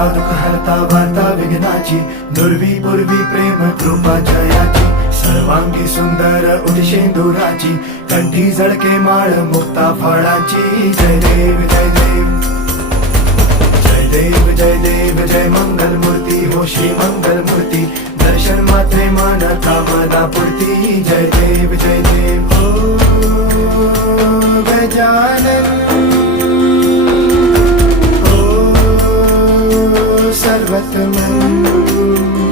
हरता दुःख हरता वार्ता विघ्नाची, दुर्वी पूर्वी प्रेम कृपा जयाची, सर्वांगी सुंदर उदिशेंदुराची, कंठी झळके माळ मुक्ता फळाची. जय देव जय देव जय देव जय देव जय मंगल मूर्ती हो श्री मंगल मूर्ती, दर्शन मात्रे मन कामना पूर्ती. जय देव जय देव हो गजानन हो सर्वतमन.